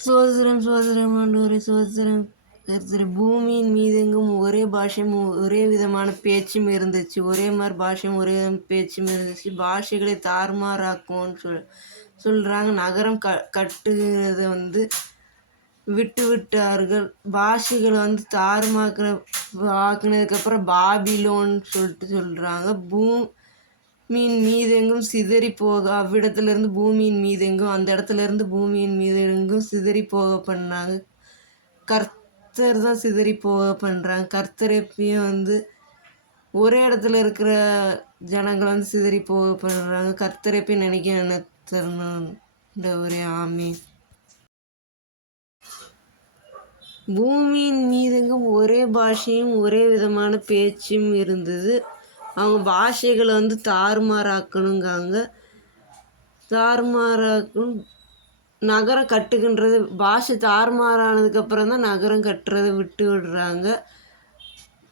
சோதரம் சோதரம் ஆண்டவரே சோதரம் கர்த்தரே. பூமியின் மீதெங்கும் ஒரே பாஷையும் ஒரே விதமான பேச்சும் இருந்துச்சு. ஒரே மாதிரி பாஷையும் ஒரே பேச்சும் இருந்துச்சு. பாஷைகளை தாறுமாறாக்குவோன்னு சொல்கிறாங்க. நகரம் கட்டுகிறத விட்டு விட்டார்கள். பாஷைகளை ஆக்குனதுக்கப்புறம் பாபிலோன்னு சொல்கிறாங்க. பூமியின் மீதெங்கும் சிதறி போக அவ்விடத்துலேருந்து பூமியின் மீதெங்கும் அந்த இடத்துலேருந்து பூமியின் மீதெங்கும் சிதறி போக பண்ணாங்க. கர்த்தர் தான் சிதறி போக பண்ணுறாங்க. கர்த்தர் எப்பயும் ஒரே இடத்துல இருக்கிற ஜனங்களை சிதறி போக பண்ணுறாங்க. கர்த்தர் எப்பயும் நினைக்க ஒரே ஆமி. பூமியின் மீதெங்கும் ஒரே பாஷையும் ஒரே விதமான பேச்சும் இருந்தது. அவங்க பாஷைகளை தாறுமாறாக்கணுங்காங்க. தாறுமாறாக்கணும். நகரம் கட்டுகின்றது பாஷை தாறுமாறானதுக்கப்புறம் தான் நகரம் கட்டுறதை விட்டு விடுறாங்க.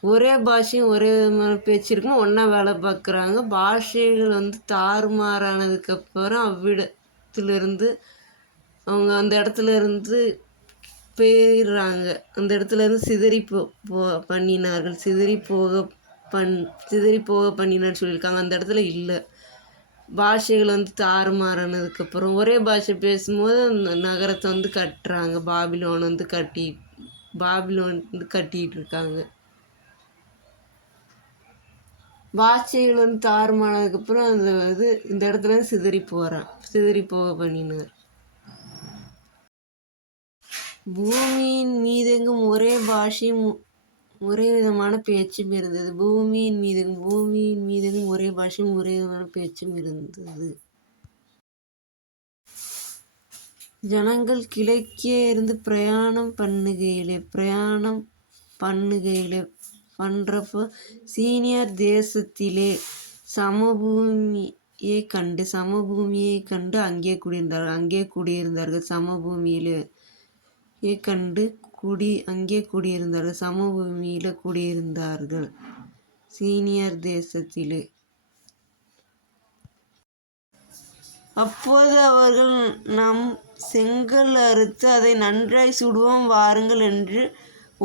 ஒரே பாஷையும் ஒரே விதமான பேச்சு இருக்குன்னு ஒன்றா வேலை பார்க்குறாங்க. பாஷைகள் தாறுமாறானதுக்கப்புறம் அவ்விடத்துலேருந்து அவங்க அந்த இடத்துலேருந்து போயிடுறாங்க. அந்த இடத்துலேருந்து சிதறி பண்ணினார்கள். சிதறி போக பண்ணினான்னு சொல்லியிருக்காங்க. அந்த இடத்துல இல்லை. பாஷைகள் தாறுமாறானதுக்கப்புறம் ஒரே பாஷை பேசும்போது அந்த நகரத்தை கட்டுறாங்க. பாபிலோன் கட்டிகிட்டு இருக்காங்க. பாஷைகள் தாறுமானதுக்கப்புறம் அந்த இந்த இடத்துல சிதறி போக பண்ணினார். பூமியின் மீதெங்கும் ஒரே பாஷையும் ஒரே விதமான பேச்சும் இருந்தது. பூமியின் மீதெங்கும் ஒரே பாஷையும் ஒரே விதமான பேச்சும் இருந்தது. ஜனங்கள் கிழக்கே இருந்து பிரயாணம் பண்ணுறப்போ சீனியர் தேசத்திலே சமபூமியை கண்டு அங்கே குடியிருந்தார்கள். சமபூமியில் குடியிருந்தார்கள். சீனியர் தேசத்திலே. அப்போது அவர்கள் நம் செங்கல் அறுத்து அதை நன்றாய் சுடுவோம் வாருங்கள் என்று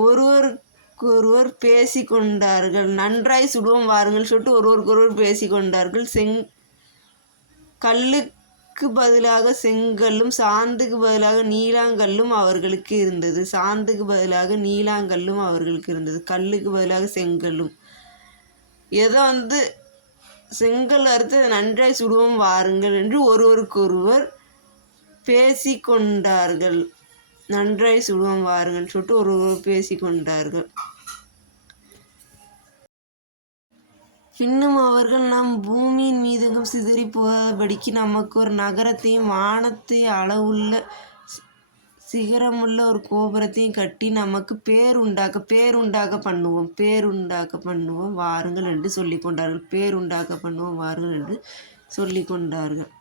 ஒருவருக்கொருவர் பேசிக்கொண்டார்கள். நன்றாய் சுடுவோம் வாருங்கள் சொல்லிட்டு ஒருவருக்கொருவர் பேசிக்கொண்டார்கள். கல்லுக்கு பதிலாக செங்கல்லும் சாந்துக்கு பதிலாக நீலாங்கல்லும் அவர்களுக்கு இருந்தது. கல்லுக்கு பதிலாக செங்கல்லும். ஏதோ செங்கல் அறுத்து நன்றாய் சுடுவோம் வாருங்கள் என்று ஒருவருக்கொருவர் பேசிக்கொண்டார்கள். நன்றாய் சுடுவோம் வாருங்கள் சொல்லிட்டு ஒருவர் பேசிக்கொண்டார்கள். பின்னும் அவர்கள் நம் பூமியின் மீதெங்கும் சிதறி போகாதபடிக்கு நமக்கு ஒரு நகரத்தையும் வானத்தை அளவுள்ள சிகரமுள்ள ஒரு கோபுரத்தையும் கட்டி நமக்கு பேருண்டாக்க பண்ணுவோம் வாருங்கள் என்று சொல்லிக்கொண்டார்கள்.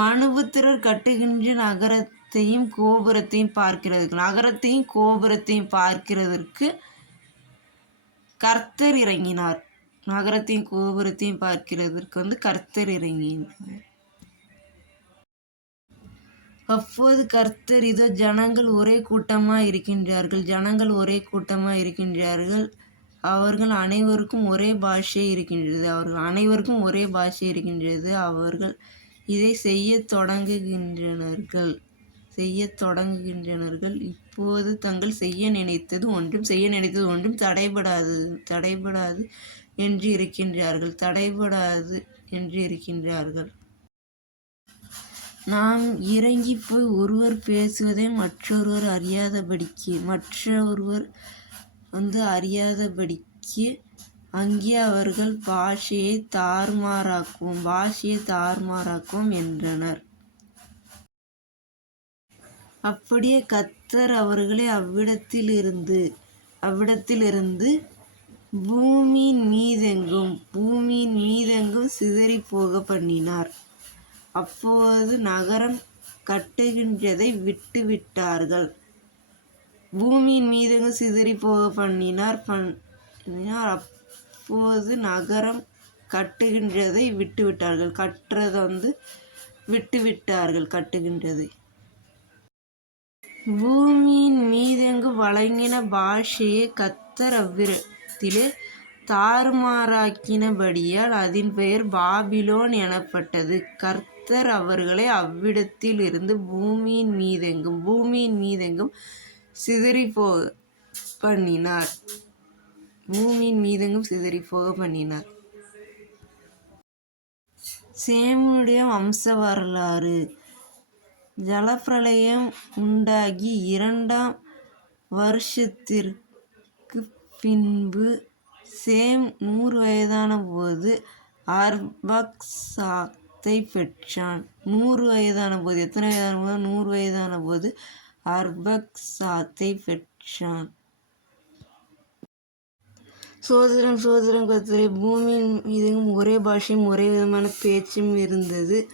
மனுபுத்திரர் கட்டுகின்ற நகரத்தையும் கோபுரத்தையும் பார்க்கிறதற்கு கர்த்தர் இறங்கினார். கர்த்தர் இறங்கினார். அப்போது கர்த்தர், இதோ ஜனங்கள் ஒரே கூட்டமாய் இருக்கின்றார்கள். அவர்கள் அனைவருக்கும் ஒரே பாஷை இருக்கின்றது. அவர்கள் இதை செய்யத் தொடங்குகின்றனர்கள். இப்போது தாங்கள் செய்ய நினைத்தது ஒன்றும் தடைபடாது என்று இருக்கின்றார்கள். நாம் இறங்கி போய் ஒருவர் பேசுவதை மற்றொருவர் அறியாதபடிக்கு அங்கே அவர்கள் பாஷையை தாறுமாறாக்குவோம் என்றனர். அப்படியே கர்த்தர் அவர்களை அவ்விடத்திலிருந்து பூமியின் மீதெங்கும் சிதறி போக பண்ணினார். அப்போது நகரம் கட்டுகின்றதை விட்டு விட்டார்கள். பூமியின் மீதெங்கும் சிதறி போக பண்ணினார். அப்போது நகரம் கட்டுகின்றதை விட்டு விட்டார்கள். கட்டுகின்றதை பூமியின் மீதெங்கு வழங்கின பாஷையை கர்த்தர் அவ்விடத்திலே தாறுமாறாக்கினபடியால் அதன் பெயர் பாபிலோன் எனப்பட்டது. கர்த்தர் அவர்களை அவ்விடத்திலிருந்து பூமியின் மீதெங்கும் சிதறிப்போக பண்ணினார். சேமுடைய வம்ச வரலாறு. ஜலப்பிரளயம் உண்டாகி 2ஆம் வருஷத்திற்குப் பின்பு சேம் 100 வயதானபோது அர்பக்சாத்தைப் பெற்றான். 100 வயதானபோது அர்பக்சாத்தைப் பெற்றான். சோதரம் கர்த்தரே. பூமியின் மீதெங்கும் ஒரே பாஷையும் ஒரே விதமான பேச்சும் இருந்தது.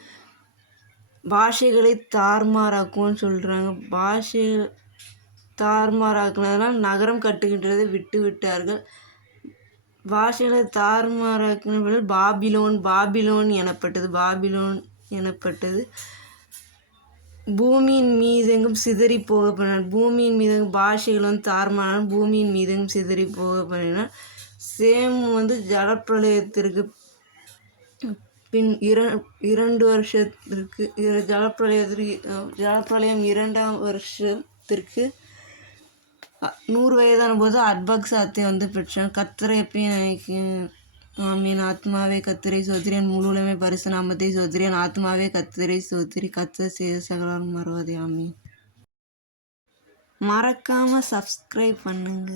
பாஷைகளை தாறுமாறாக்குவோன்னு சொல்கிறாங்க. பாஷைகள் தாறுமாறாக்குனதுனால் நகரம் கட்டுகின்றதை விட்டார்கள். பாஷைகளை தாறுமாறாக்கினபடி பாபிலோன் எனப்பட்டது. பூமியின் மீதெங்கும் சிதறி போக பண்ணினார். பூமியின் மீதெங்கும் பாஷைகள் தாறுமாறான பூமியின் மீதெங்கும் சிதறி போக பண்ணினார். சேம் ஜலப்பிரளயத்திற்கு பின் 2 வருஷத்திற்கு ஜலப்பிரளயம் 2ஆம் வருஷத்திற்கு 100 வயதான போது அர்பக்சாத்தை பெற்றான். கர்த்தரை எப்பயும் நினைக்கிறேன். ஆமீன். ஆத்மாவே கர்த்தரை ஸ்தோத்திரி, என் முழு உலகமே பரிசுத்த நாமத்தை ஸ்தோத்திரி. என் ஆத்மாவே கர்த்தரை ஸ்தோத்திரி, கர்த்தர் செய்த சகலம் மறவாதே. ஆமீன். மறக்காம சப்ஸ்கிரைப் பண்ணுங்க.